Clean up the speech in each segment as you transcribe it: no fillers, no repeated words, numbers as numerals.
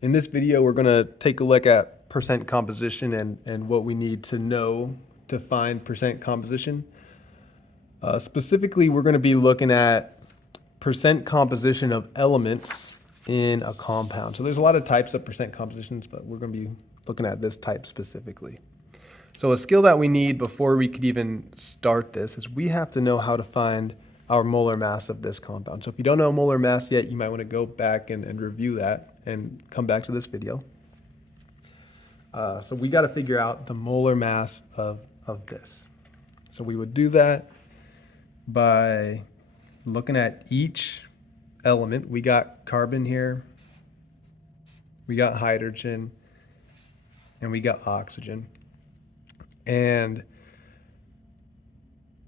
In this video, we're going to take a look at percent composition and what we need to know to find percent composition. Specifically, we're going to be looking at percent composition of elements in a compound. So there's a lot of types of percent compositions, but we're going to be looking at this type specifically. So a skill that we need before we could even start this is we have to know how to find our molar mass of this compound. So if you don't know molar mass yet, you might want to go back and review that and come back to this video. So we got to figure out the molar mass of this. So we would do that by looking at each element. We got carbon here, we got hydrogen, and we got oxygen. And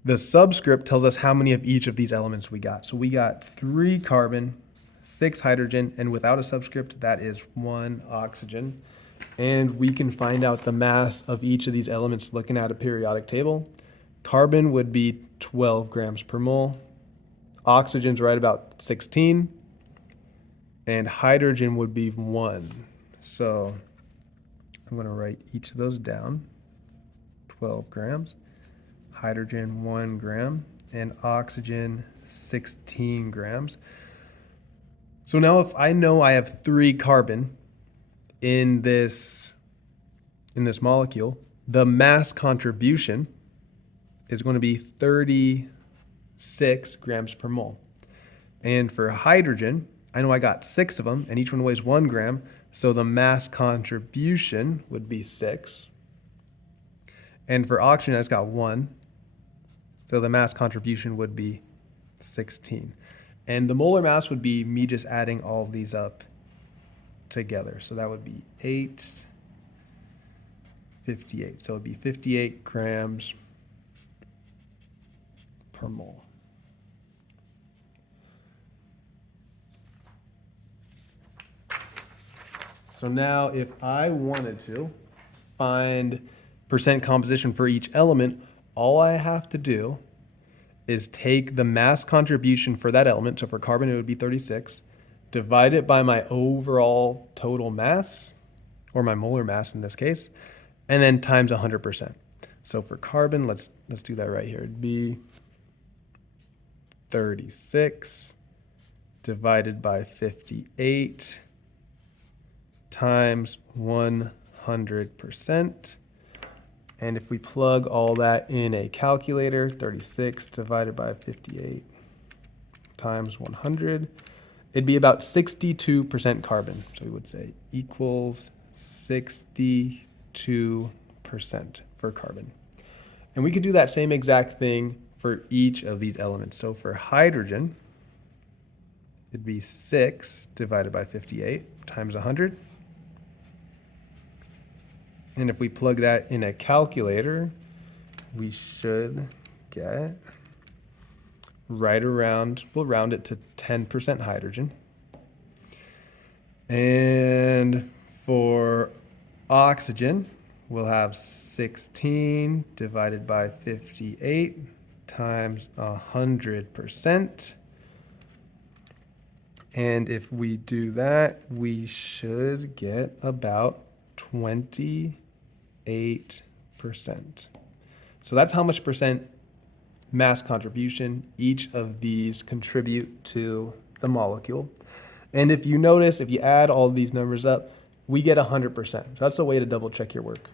the subscript tells us how many of each of these elements we got. So we got 3 carbon, 6 hydrogen, and without a subscript, that is 1 oxygen. And we can find out the mass of each of these elements looking at a periodic table. Carbon would be 12 grams per mole. Oxygen's right about 16. And hydrogen would be 1. So I'm going to write each of those down. 12 grams. Hydrogen 1 gram, and oxygen 16 grams. So now if I know I have 3 carbon in this molecule, the mass contribution is going to be 36 grams per mole. And for hydrogen, I know I got 6 of them, and each one weighs 1 gram, so the mass contribution would be 6. And for oxygen, I just got 1. So the mass contribution would be 16. And the molar mass would be me just adding all of these up together. So that would be 58. So it would be 58 grams per mole. So now if I wanted to find percent composition for each element, all I have to do is take the mass contribution for that element, so for carbon it would be 36, divide it by my overall total mass, or my molar mass in this case, and then times 100%. So for carbon, let's do that right here. It'd be 36 divided by 58 times 100%. And if we plug all that in a calculator, 36 divided by 58 times 100, it'd be about 62% carbon. So we would say equals 62% for carbon. And we could do that same exact thing for each of these elements. So for hydrogen, it'd be 6 divided by 58 times 100. And if we plug that in a calculator, we should get right around, we'll round it to 10% hydrogen. And for oxygen, we'll have 16 divided by 58 times 100%. And if we do that, we should get about 28%. So that's how much percent mass contribution each of these contribute to the molecule. And if you notice, if you add all these numbers up, we get 100%. So that's a way to double check your work.